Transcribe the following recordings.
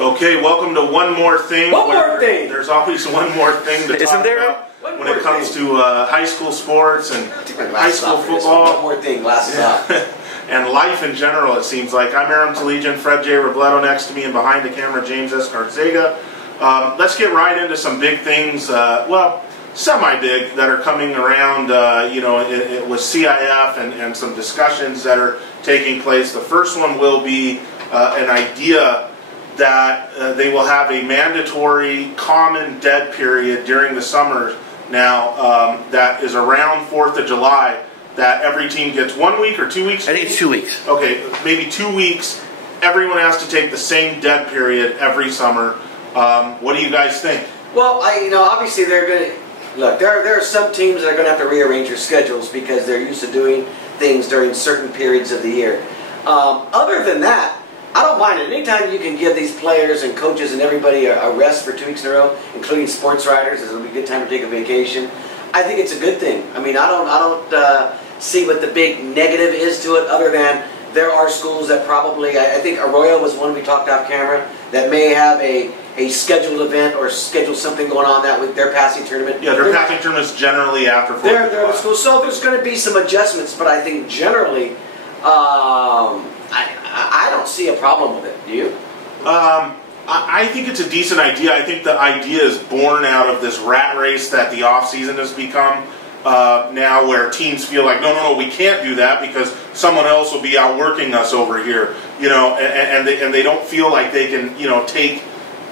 Okay, welcome to One More Thing. One more thing. There's always one more thing to talk about when it comes to high school sports and high school football. One more thing, glasses off. And life in general, it seems like. I'm Aram Talegian, Fred J. Robledo next to me, and behind the camera, James S. Carcega. Let's get right into some big things, well, semi-big, that are coming around, with CIF and some discussions that are taking place. The first one will be an idea that they will have a mandatory common dead period during the summer now that is around 4th of July, that every team gets 1 week or 2 weeks? I think it's 2 weeks. Okay, maybe 2 weeks. Everyone has to take the same dead period every summer. What do you guys think? Well, obviously they're going to... Look, there are some teams that are going to have to rearrange their schedules because they're used to doing things during certain periods of the year. Other than that, I don't mind it. Anytime you can give these players and coaches and everybody a rest for 2 weeks in a row, including sports writers, it'll be a good time to take a vacation. I think it's a good thing. I mean, I don't see what the big negative is to it, other than there are schools that probably, I think Arroyo was one we talked off camera, that may have a scheduled event or schedule something going on that with their passing tournament. Yeah, their passing tournament's generally after 4th of July. July. The school, so there's going to be some adjustments, but I think generally, I don't see a problem with it. Do you? I think it's a decent idea. I think the idea is born out of this rat race that the off-season has become now, where teams feel like, no, we can't do that because someone else will be outworking us over here, and they don't feel like they can, take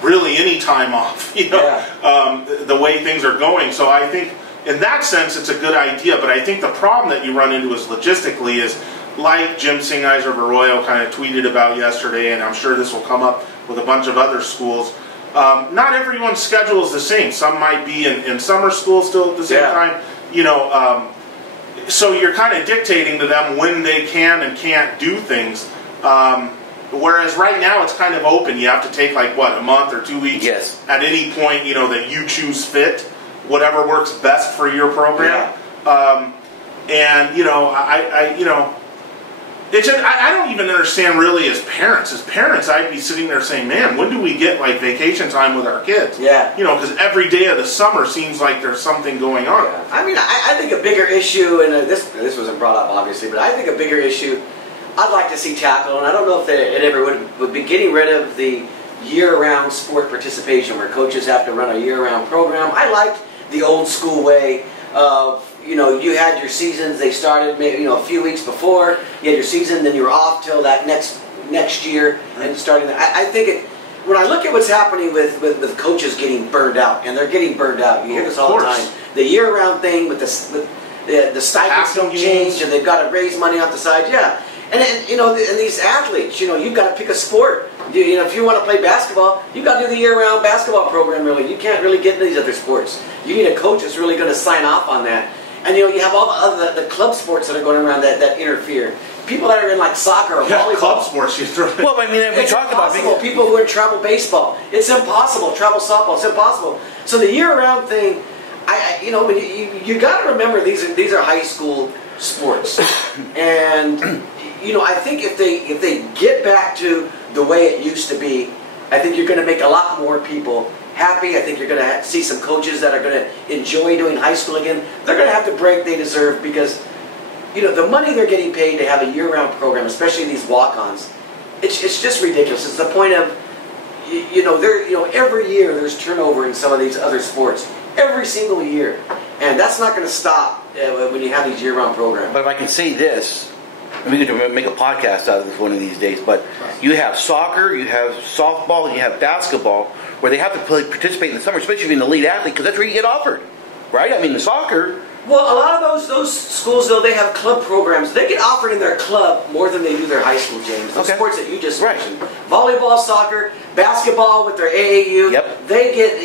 really any time off, the way things are going. So I think in that sense it's a good idea, but I think the problem that you run into is logistically is, like Jim Singheiser of Arroyo kind of tweeted about yesterday, and I'm sure this will come up with a bunch of other schools, not everyone's schedule is the same. Some might be in summer school still at the same time, so you're kind of dictating to them when they can and can't do things. Whereas right now it's kind of open. You have to take like, what, a month or 2 weeks? Yes. At any point, that you choose fit, whatever works best for your program. I don't even understand really as parents. As parents, I'd be sitting there saying, man, when do we get like vacation time with our kids? Yeah. Because every day of the summer seems like there's something going on. Yeah. I mean, I think a bigger issue, and this wasn't brought up obviously, but I think a bigger issue I'd like to see tackle, and I don't know if it ever would be getting rid of the year-round sport participation where coaches have to run a year-round program. I liked the old school way of, you had your seasons, they started maybe, a few weeks before, you had your season, then you were off till that next year, and starting, I think when I look at what's happening with coaches getting burned out, and they're getting burned out, you hear this all the time, the year-round thing with the stipends don't change, and they've got to raise money off the side, and these athletes, you've got to pick a sport. If you want to play basketball, you've got to do the year-round basketball program, really. You can't really get into these other sports. You need a coach that's really going to sign off on that. And, you have all the club sports that are going around that interfere. People that are in, like, soccer or volleyball. Club sports. Well, I mean, we talked about people who are in travel baseball. It's impossible. Travel softball. It's impossible. So the year-round thing, you got to remember these are high school sports. And... I think if they get back to the way it used to be, I think you're going to make a lot more people happy. I think you're going to see some coaches that are going to enjoy doing high school again. They're going to have the break they deserve because, the money they're getting paid to have a year-round program, especially these walk-ons, it's just ridiculous. It's the point of, every year there's turnover in some of these other sports. Every single year. And that's not going to stop when you have these year-round programs. But if I can say this, we could make a podcast out of this one of these days, but you have soccer, you have softball, and you have basketball, where they have to participate in the summer, especially if you're an elite athlete, because that's where you get offered, right? I mean, the soccer... Well, a lot of those schools, though, they have club programs. They get offered in their club more than they do their high school, James. The sports that you just mentioned. Volleyball, soccer, basketball with their AAU. Yep. They get,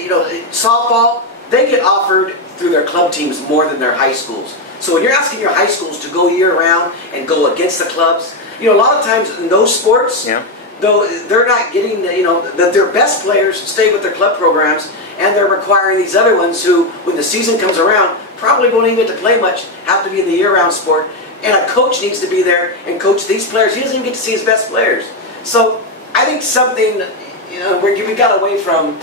softball, they get offered through their club teams more than their high schools. So when you're asking your high schools to go year-round and go against the clubs, a lot of times in those sports, though they're not getting, their best players stay with their club programs, and they're requiring these other ones who, when the season comes around, probably won't even get to play much, have to be in the year-round sport, and a coach needs to be there and coach these players. He doesn't even get to see his best players. So I think something we got away from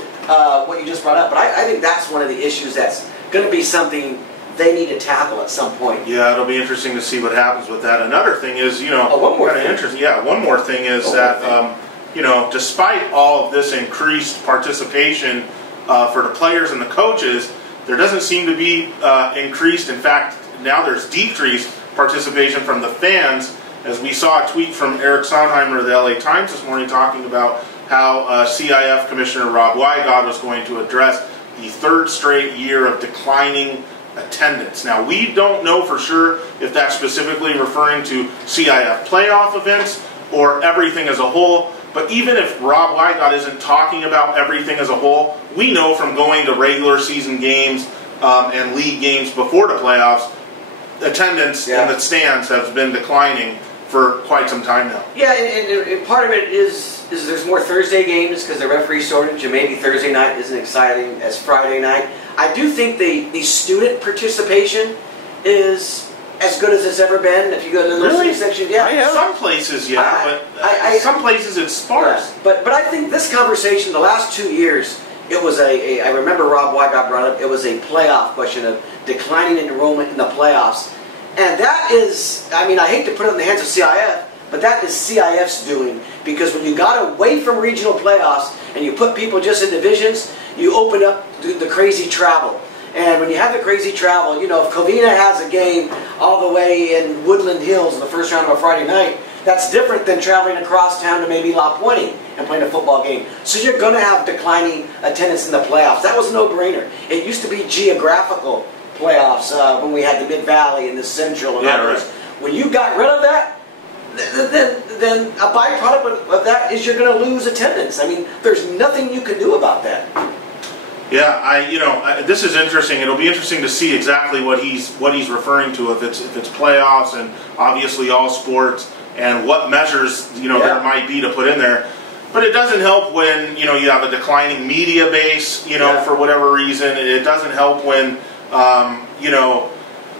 what you just brought up, but I think that's one of the issues that's going to be something they need to tackle at some point. Yeah, it'll be interesting to see what happens with that. Another thing is, one more thing. Interesting. Yeah, one more thing is that, despite all of this increased participation for the players and the coaches, there doesn't seem to be increased. In fact, now there's decreased participation from the fans, as we saw a tweet from Eric Sondheimer of the LA Times this morning talking about how CIF Commissioner Rob Wygod was going to address the third straight year of declining attendance. Now, we don't know for sure if that's specifically referring to CIF playoff events or everything as a whole, but even if Rob Wygod isn't talking about everything as a whole, we know from going to regular season games and league games before the playoffs, attendance in the stands has been declining for quite some time now. Yeah, and part of it is there's more Thursday games because the referee shortage, and maybe Thursday night isn't exciting as Friday night. I do think the student participation is as good as it's ever been. If you go to the listening section, some places, but some places it's sparse. Yeah. But I think this conversation, the last 2 years, it was I remember Rob Wygod brought up, it was a playoff question of declining enrollment in the playoffs. And that is, I hate to put it in the hands of CIF, but that is CIF's doing. Because when you got away from regional playoffs and you put people just in divisions, you open up the crazy travel. And when you have the crazy travel, if Covina has a game all the way in Woodland Hills in the first round of a Friday night, that's different than traveling across town to maybe La Puente and playing a football game. So you're going to have declining attendance in the playoffs. That was a no-brainer. It used to be geographical playoffs when we had the Mid-Valley and the Central and others. Right. When you got rid of that, then a byproduct of that is you're going to lose attendance. There's nothing you can do about that. Yeah, this is interesting. It'll be interesting to see exactly what he's referring to, if it's playoffs and obviously all sports, and what measures there might be to put in there. But it doesn't help when you have a declining media base, for whatever reason. It doesn't help when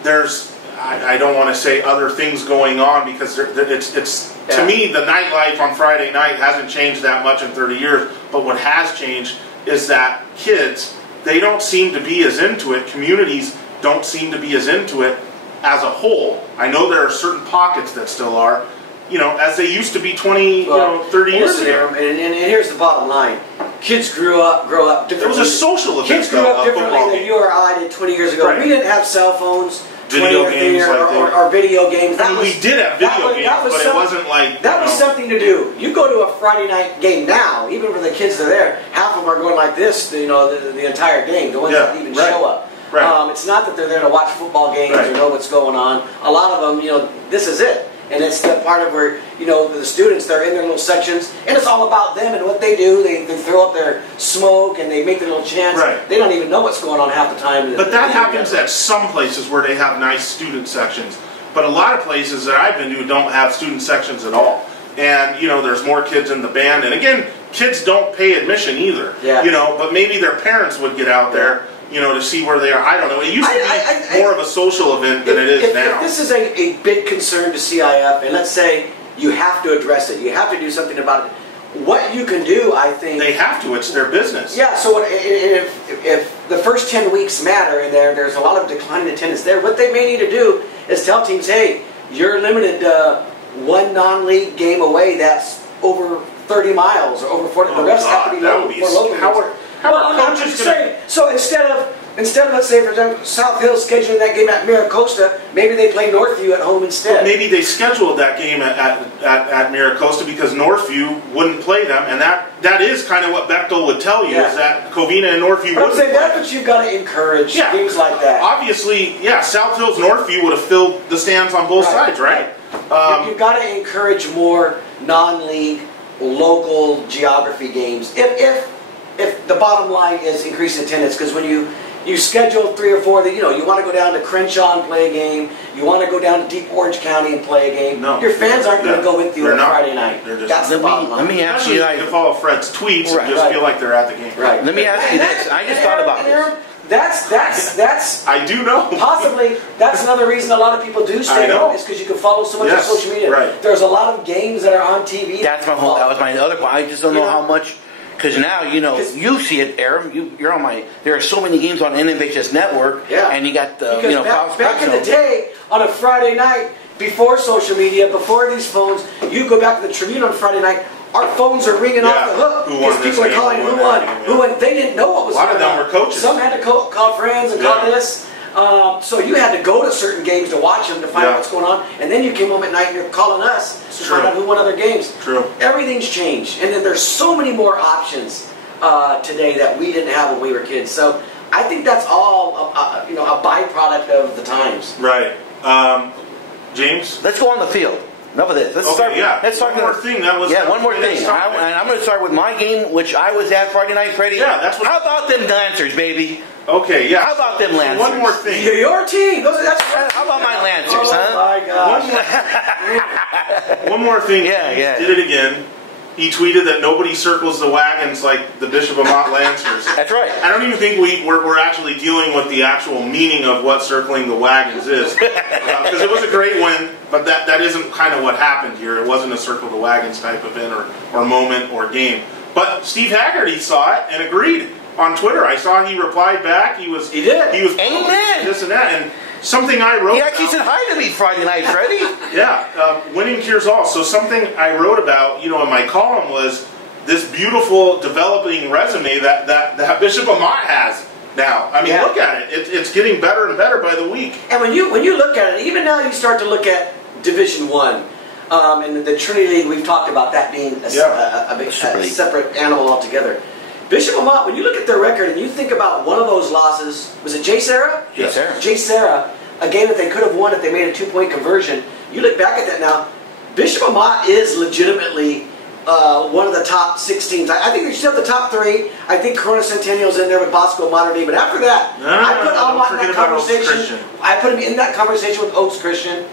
there's I don't want to say other things going on, because to me, the nightlife on Friday night hasn't changed that much in 30 years. But what has changed is that kids, they don't seem to be as into it. Communities don't seem to be as into it as a whole. I know there are certain pockets that still are, as they used to be 30 years ago. And here's the bottom line. Kids grow up differently. It was a social event. Kids grew up differently than you or I did 20 years ago. Right. We didn't have cell phones, video games or video games. We did have video games, but it wasn't like... That was something to do. You go to a Friday night game now, even when the kids are there, half of them are going like this, the entire game, the ones that even show up. Right. It's not that they're there to watch football games or know what's going on. A lot of them, this is it. And it's the part of where, the students, they're in their little sections, and it's all about them and what they do. They throw up their smoke, and they make their little chants. Right. They don't even know what's going on half the time. But that happens at some places where they have nice student sections. But a lot of places that I've been to don't have student sections at all. And, there's more kids in the band. And again, kids don't pay admission either. Yeah. But maybe their parents would get out there, to see where they are. I don't know. It used to be more of a social event than it is now. If this is a big concern to CIF, and let's say you have to address it, you have to do something about it, what you can do, I think... They have to. It's their business. Yeah, so if the first 10 weeks matter, and there's a lot of declining attendance there, what they may need to do is tell teams, hey, you're limited to one non-league game away that's over 30 miles or over 40. The rest have to be local. So instead of let's say, for example, South Hill scheduling that game at Miracosta, maybe they play Northview at home instead. Well, maybe they scheduled that game at Miracosta because Northview wouldn't play them, and that is kind of what Bechtel would tell you, is that Covina and Northview wouldn't play. That's what you've got to encourage, games like that. Obviously, South Hill's Northview would have filled the stands on both sides, right? You've got to encourage more non-league, local geography games. If the bottom line is increased attendance, because when you schedule 3 or 4 that you want to go down to Crenshaw and play a game, you want to go down to Deep Orange County and play a game. No, your fans aren't going to go with you on Friday night. That's the bottom line. Let me ask you, you can follow Fred's tweets and just feel like they're at the game. Right. Let me ask you this. I just thought about this. That's I do know. Possibly that's another reason a lot of people do stay home, is because you can follow so much on social media. Right. There's a lot of games that are on TV. That was my other point. I just don't know how much Because now, you see it, Aaron. You're on my. There are so many games on NFHS Network, and you got the, back in the day on a Friday night, before social media, before these phones, you go back to the Tribune on Friday night. Our phones are ringing off the hook because people are calling who won. They didn't know what was going on. A lot of them were coaches. Some had to call friends and call this. So you had to go to certain games to watch them to find out what's going on, and then you came home at night and you're calling us to find out who won other games. True. Everything's changed, and then there's so many more options today that we didn't have when we were kids. So I think that's all a byproduct of the times. Right. James, let's go on the field. Enough of this. Let's start. One more thing. One more thing. And I'm going to start with my game, which I was at Friday night, Freddie. Yeah, that's what. How about them Lancers, baby? Okay, yeah. How about them Lancers? One more thing. Your team. How about my Lancers, my gosh. One more thing. Yeah. Did it again. He tweeted that nobody circles the wagons like the Bishop of Mott Lancers. That's right. I don't even think we're actually dealing with the actual meaning of what circling the wagons is. Because it was a great win, but that isn't kind of what happened here. It wasn't a circle the wagons type event or moment or game. But Steve Haggerty saw it and agreed on Twitter. I saw he replied back. He did. He was Amen. This and that. And something I wrote. He actually said hi to me Friday night, Freddie. Winning cures all. So something I wrote about, in my column was this beautiful developing resume that Bishop of Mott has now. I mean, look at it. It's getting better and better by the week. And when you look at it, even now you start to look at Division I. And the Trinity League, we've talked about that being a separate animal altogether. Bishop of Mott, when you look at their record and you think about one of those losses, was it J. Sarah? Yes, sir. J. Sarah, a game that they could have won if they made a 2-point conversion. You look back at that now, Bishop of Mott is legitimately one of the top 6 teams. I think they should have the top 3. I think Corona Centennial's in there with Bosco Mater Dei, but after that, I put Almont in that conversation. I put him in that conversation with Oaks Christian.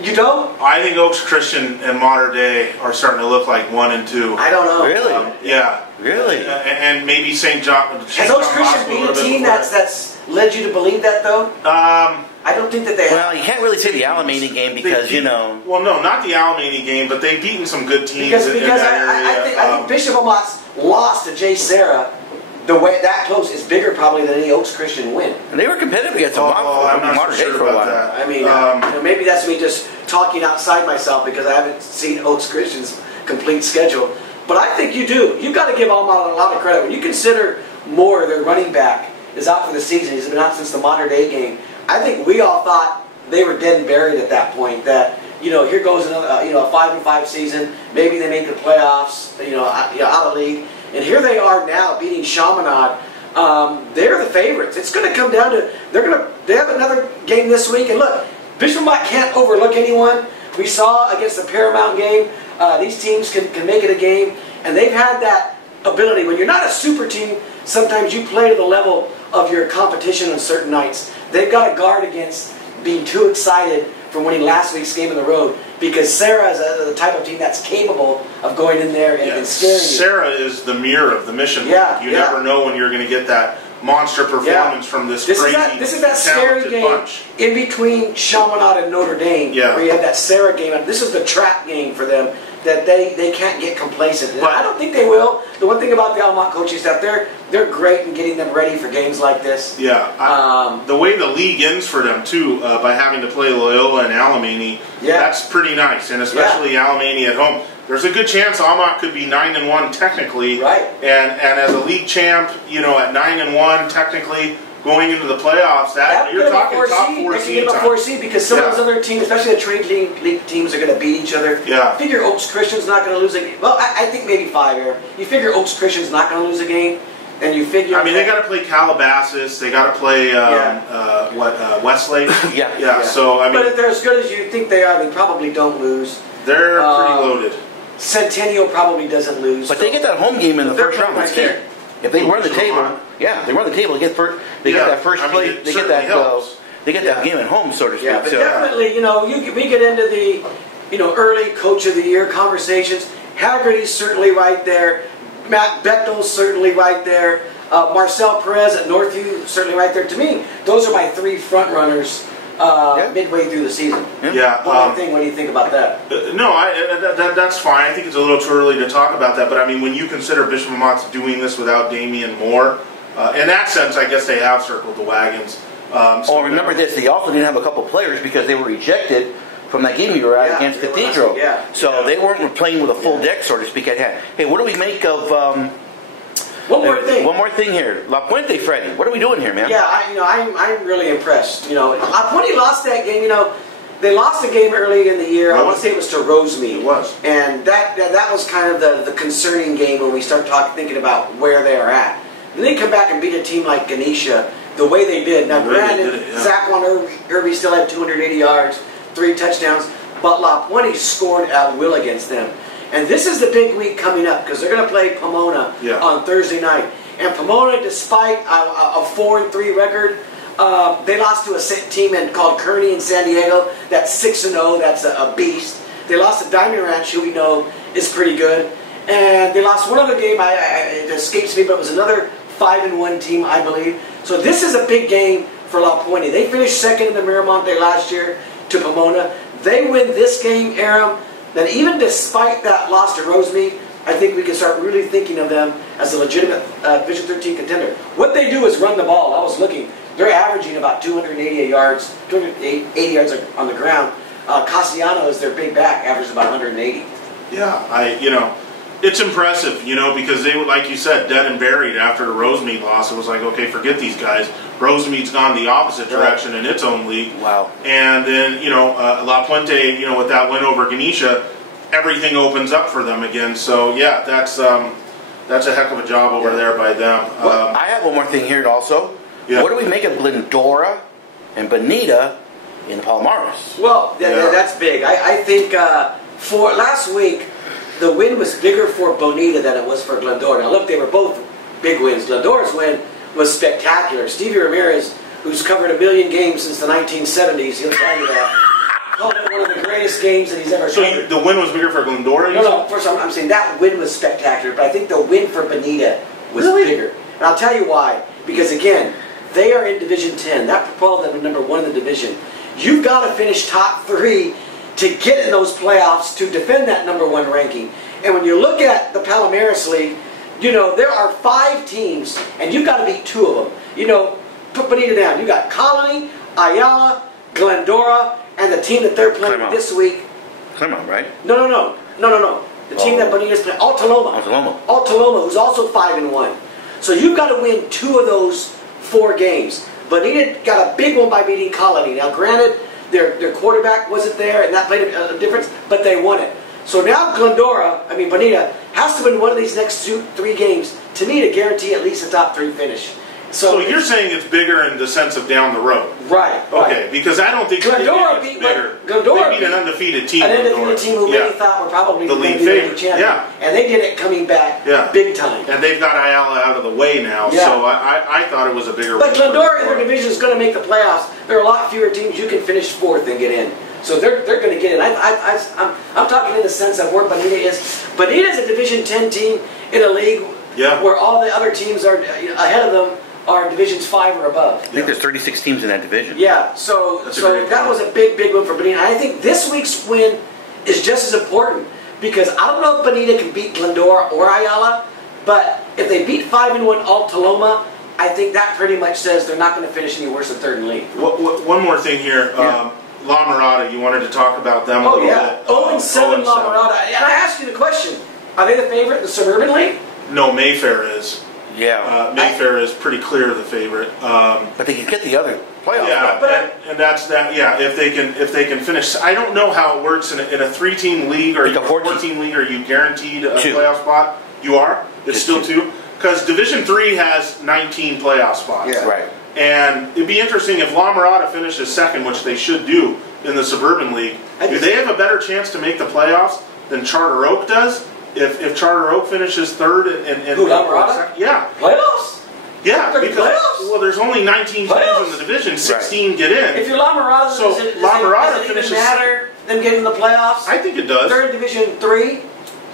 You don't? I think Oaks Christian and Mater Dei are starting to look like 1 and 2. I don't know. Really? Yeah. Really? And maybe St. John. Has Oaks Christian been a team that's led you to believe that, though? I don't think that they have. Well, you can't really say the Alamany game because, Well, no, not the Alamany game, but they've beaten some good teams because in that area. I think Bishop of Mott's loss to J. Sarah, the way that close, is bigger probably than any Oaks Christian win. And they were competitive against I'm not so sure about that. I mean, maybe that's me just talking outside myself because I haven't seen Oaks Christian's complete schedule. But I think you do. You've got to give Almont a lot of credit. When you consider Moore, their running back, is out for the season. He's been out since the Mater Dei game. I think we all thought they were dead and buried at that point. That here goes another a 5-5 season. Maybe they make the playoffs. Out of league. And here they are now beating Chaminade. They're the favorites. It's going to come down to they have another game this week. And look, Bishop Mott can't overlook anyone. We saw against the Paramount game. These teams can make it a game, and they've had that ability. When you're not a super team, sometimes you play to the level of your competition on certain nights. They've got to guard against being too excited from winning last week's game on the road, because Sarah is the type of team that's capable of going in there and scaring you. Sarah is the mirror of the mission. You never know when you're going to get that monster performance from this crazy, this is that scary game bunch. In between Chaminade and Notre Dame, where you have that Sarah game. This is the trap game for them that they can't get complacent. But I don't think they will. The one thing about the Almont coaching staff, they're great in getting them ready for games like this. The way the league ends for them too, by having to play Loyola and Alamany, that's pretty nice, and especially Alamany at home. There's a good chance Almont could be 9-1 technically, right? And as a league champ, at 9-1 technically, going into the playoffs, you're talking top 4 seed. Top 4 seed because some of those other teams, especially the Trinity League teams, are going to beat each other. Yeah. Figure Oaks Christian's not going to lose a game. Well, I think maybe 5 here. You figure Oaks Christian's not going to lose a game, and you figure. I mean, they got to play Calabasas. They got to play Westlake. So I mean, but if they're as good as you think they are, they probably don't lose. They're pretty loaded. Centennial probably doesn't lose. But they get that home game in the first round. That's key. If they run the table, they run the table. They get that first place. They get that. They get that game at home, so to speak. Yeah, but definitely, we get into the, early Coach of the Year conversations. Haggerty's certainly right there. Matt Bechtel's certainly right there. Marcel Perez at Northview certainly right there. To me, those are my 3 front runners midway through the season. Yeah. One more thing, what do you think about that? No, that's fine. I think it's a little too early to talk about that. But I mean, when you consider Bishop Mott's doing this without Damian Moore, in that sense, I guess they have circled the wagons. Remember this, they also didn't have a couple players because they were ejected from that game you were at against Cathedral. So they weren't playing with a full deck, so to speak, at hand. Hey, what do we make of... One more thing here. La Puente, Freddie. What are we doing here, man? Yeah, I'm really impressed. La Puente lost that game. They lost the game early in the year. I want to say it was to Rosemead. It was. And that was kind of the concerning game when we start thinking about where they are at. Then they come back and beat a team like Ganesha the way they did. Now, granted, Zaquan Irby still had 280 yards, 3 touchdowns, but La Puente scored at will against them. And this is the big week coming up because they're going to play Pomona on Thursday night. And Pomona, despite a 4-3 record, they lost to a team called Kearney in San Diego. That's 6-0. That's a beast. They lost to Diamond Ranch, who we know is pretty good. And they lost one other game. It escapes me, but it was another 5-1 team, I believe. So this is a big game for La Puente. They finished second in the Miramonte last year to Pomona. They win this game, Aram. Then even despite that loss to Rosemead, I think we can start really thinking of them as a legitimate Division 13 contender. What they do is run the ball. I was looking. They're averaging about 280 yards on the ground. Castellano is their big back, averages about 180. Yeah, it's impressive, because they were, like you said, dead and buried after the Rosemead loss. It was like, okay, forget these guys. Rosemead's gone the opposite direction in its own league. Wow. And then, La Puente, with that win over Ganesha, everything opens up for them again. So, yeah, that's a heck of a job over there by them. I have one more thing here also. Yeah. What do we make of Glendora and Bonita in Palomares? Well, that's big. I think for last week, the win was bigger for Bonita than it was for Glendora. Now, look, they were both big wins. Glendora's win was spectacular. Stevie Ramirez, who's covered 1 million games since the 1970s, he'll tell you that, called it one of the greatest games that he's ever covered. So the win was bigger for Glendora? No, first I'm saying that win was spectacular, but I think the win for Bonita was bigger. And I'll tell you why. Because, again, they are in Division 10. That propelled them to number 1 in the division. You've got to finish top 3 to get in those playoffs to defend that number 1 ranking. And when you look at the Palomares League, there are 5 teams, and you've got to beat 2 of them. Put Bonita down. You got Colony, Ayala, Glendora, and the team that they're playing this week. Claremont, right? No. The team that Bonita's playing, Altaloma, who's also 5-1. So you've got to win 2 of those 4 games. Bonita got a big one by beating Colony. Now, granted, their quarterback wasn't there, and that played a difference, but they won it. So now Bonita has to win one of these next 2-3 games, to me, to guarantee at least a top 3 finish. So you're saying it's bigger in the sense of down the road? Right. Okay, because I don't think Glendora it's beat bigger. Glendora they beat an undefeated team. An undefeated team who many thought were probably the league favorite favorite. Yeah. And they did it coming back big time. And they've got Ayala out of the way now, so I thought it was a bigger. But Glendora in their division is going to make the playoffs. There are a lot fewer teams you can finish 4th and get in. So they're going to get in. I'm talking in the sense of where Bonita is. Bonita is a Division 10 team in a league where all the other teams are ahead of them are Divisions 5 or above. I think there's 36 teams in that division. Yeah, so that was a big win for Bonita. I think this week's win is just as important because I don't know if Bonita can beat Glendora or Ayala, but if they beat 5-1 Altaloma, I think that pretty much says they're not going to finish any worse than 3rd in the league. One more thing here. La Mirada, you wanted to talk about them a little bit. 0-7 La Mirada. And I asked you the question, are they the favorite in the Suburban League? No, Mayfair is. Yeah. Mayfair is pretty clear the favorite. But they can get the other playoffs. Yeah, and that's that. Yeah, if they can finish. I don't know how it works in a 3-team league or a 14 league. Are you guaranteed a playoff spot? You are. It's still 2 because Division 3 has 19 playoff spots. Yeah. Right. And it'd be interesting if La Mirada finishes 2nd, which they should do in the Suburban League. Do they have a better chance to make the playoffs than Charter Oak does? If Charter Oak finishes 3rd and La Mirada? Yeah. Playoffs? Yeah, because playoffs? There's only 19 teams in the division. 16 get in. If you're La Mirada, does it even matter them getting the playoffs? I think it does. They're in Division 3.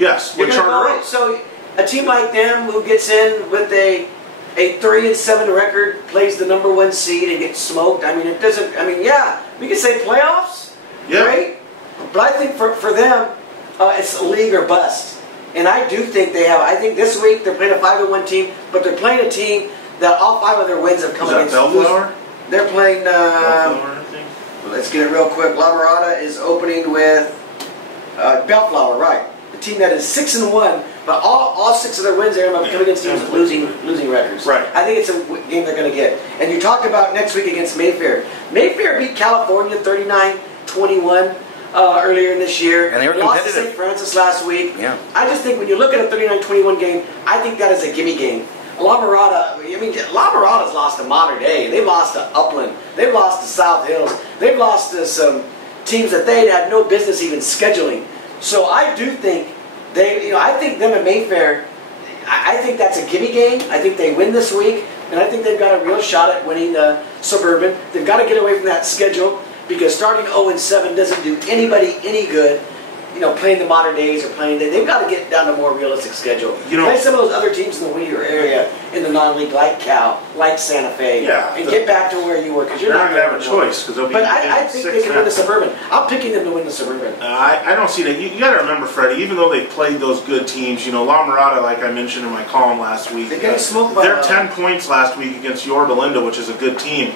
Yes, with Charter Oak. So a team like them who gets in with a a 3-7 record plays the #1 seed and gets smoked. I mean, it doesn't. I mean, yeah, we could say playoffs, right? But I think for them, it's league or bust. And I do think they have. I think this week they're playing a 5-1 team, but they're playing a team that all 5 of their wins have come against. Bellflower? They're playing. Bellflower, I think. Let's get it real quick. La Mirada is opening with Bellflower, right? The team that is 6-1, but all 6 of their wins there have come against teams with losing records. Right. I think it's a game they're going to get. And you talked about next week against Mayfair. Mayfair beat California 39-21 earlier in this year. And they were lost competitive. to St. Francis last week. Yeah. I just think when you look at a 39-21 game, I think that is a gimme game. La Mirada, I mean, La Mirada's lost to Modern Day. They've lost to Upland. They've lost to South Hills. They've lost to some teams that they had no business even scheduling. So I do think I think them and Mayfair, I think that's a gimme game. I think they win this week, and I think they've got a real shot at winning the Suburban. They've got to get away from that schedule because starting 0-7 doesn't do anybody any good. Playing the Modern Days or they've got to get down to a more realistic schedule. Play some of those other teams in the Whittier area in the non-league, like Cal, like Santa Fe, and get back to where you were because you're not going to have a choice because they'll be. But I think they can win the Suburban. I'm picking them to win the Suburban. I don't see that. You got to remember, Freddie. Even though they played those good teams, La Mirada, like I mentioned in my column last week, they got smoked by. They're 10 points last week against Yorba Linda, which is a good team.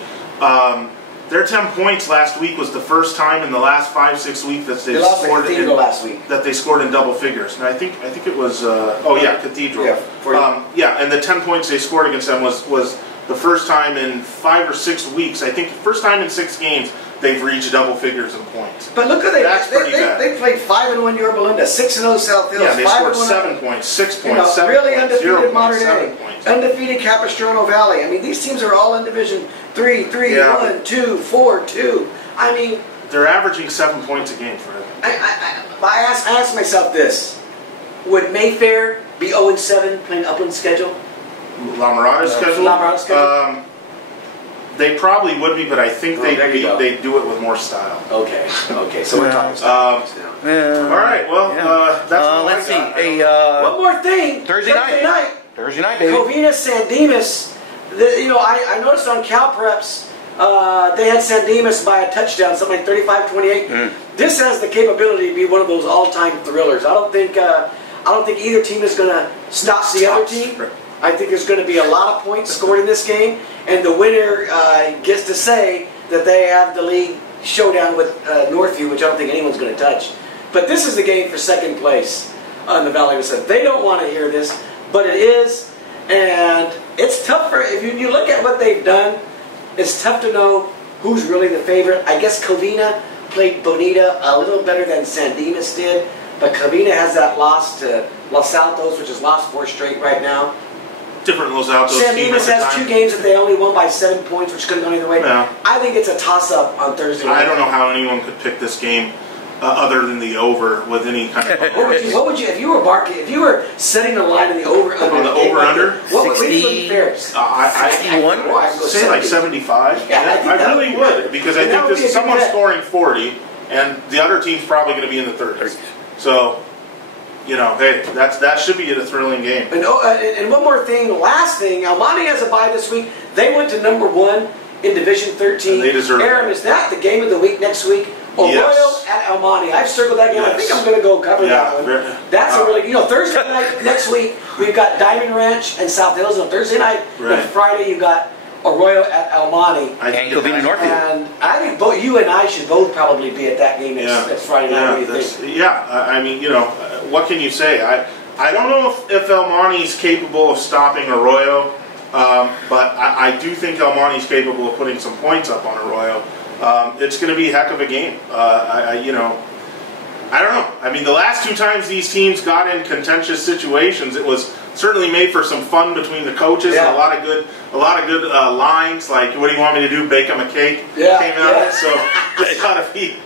Their 10 points last week was the first time in the last 5-6 weeks that they scored last week. That they scored in double figures. And I think it was Cathedral. And the 10 points they scored against them was the first time in 5 or 6 weeks. I think the first time in 6 games they've reached double figures in points. But look at they played 5-1 Yorba Linda, 6-0 South Hills. Yeah, they scored 7 points, 6 points, 7 really points, undefeated 0 Modern points, 7 Day, points. Undefeated Capistrano Valley. I mean, these teams are all in Division 3, 1, 2, 4, 2. I mean, they're averaging 7 points a game, Fred. I asked myself this: would Mayfair be 0-7 playing Upland schedule? La Mirada's schedule? La Mirada's schedule? They probably would be, but I think they do it with more style. Okay. So we're talking style now. All right. Well, that's all let's see. One more thing. Thursday night. Thursday night, baby. Covina San Dimas. I noticed on Cal Preps they had San Dimas by a touchdown, something like 35-28. This has the capability to be one of those all-time thrillers. I don't think either team is going to stop the other team. I think there's going to be a lot of points scored in this game, and the winner gets to say that they have the league showdown with Northview, which I don't think anyone's going to touch. But this is the game for second place on the Valley of Sun. They don't want to hear this, but it is, and it's tough if you look at what they've done. It's tough to know who's really the favorite. I guess Covina played Bonita a little better than San Dimas did, but Covina has that loss to Los Altos, which has lost 4 straight right now. Different Los Altos. San Dimas has 2 games that they only won by 7 points, which couldn't go either way. Yeah. I think it's a toss-up on Thursday night. I don't know how anyone could pick this game other than the over with any kind of. what would you if you were setting the line in the over on the over under? What would you be fair? 61. Say like 75. Yeah, I really would because I think this is someone scoring 40, and the other team's probably going to be in the 30s. So. Hey, that should be a thrilling game. And one more thing, last thing, Almani has a bye this week. They went to #1 in Division 13. And they deserve it. Aaron, is that the game of the week next week? Arroyo at Almani. I've circled that game. Yes. I think I'm going to go cover that one. That's a really, Thursday night next week, we've got Diamond Ranch and South Hills on Thursday night. Right. And Friday, you've got Arroyo at Almani. And Covina Northview. And I think you and I should both probably be at that game next Friday night. What do you think? I mean, what can you say? I don't know if El Monte's capable of stopping Arroyo, but I do think El Monte's capable of putting some points up on Arroyo. It's going to be a heck of a game. I don't know. I mean, the last 2 times these teams got in contentious situations, it was certainly made for some fun between the coaches and a lot of good lines like, "What do you want me to do? Bake them a cake?" Came out of it. So it's got to be,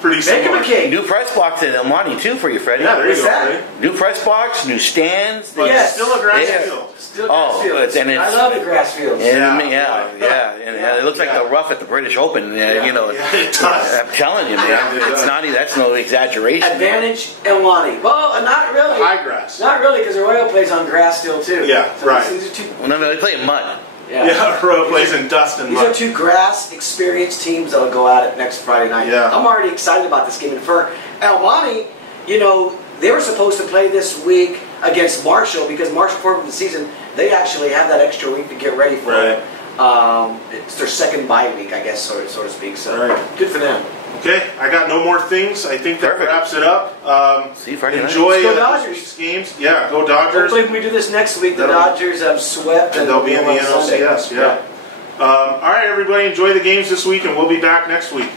pretty similar. New press box in El Monte too for you, Freddie. Yeah, there you go. That? New press box, new stands. But Yes. still a grass Yeah. field. Still grass fields. and it's, I love the grass fields. Yeah, Yeah. and it looks like the rough at the British Open. You know, Yeah, it does. I'm telling you, man, Yeah, it it's does. not. That's no exaggeration. Advantage El Monte. Well, not really. High grass. Not really, because Arroyo plays on grass still too. Yeah, So right. These are two. Well, no, they play in mud. Yeah, Arroyo plays in dust and These are mud. two grass experienced teams that'll go at it next Friday night. Yeah. I'm already excited about this game. And for El Monte, you know, they were supposed to play this week against Marshall because Marshall formed the season. They actually have that extra week to get ready for it. It's their second bye week, I guess, so to speak. So good for them. Okay, I got no more things. I think that Perfect. wraps it up. See you Friday night. Enjoy Let's go this Dodgers. week's games. Yeah, go Dodgers. Hopefully, when we do this next week, the That'll- Dodgers have swept And they'll be in the we'll have Sunday. NLCS. Yeah. All right, everybody, enjoy the games this week, and we'll be back next week.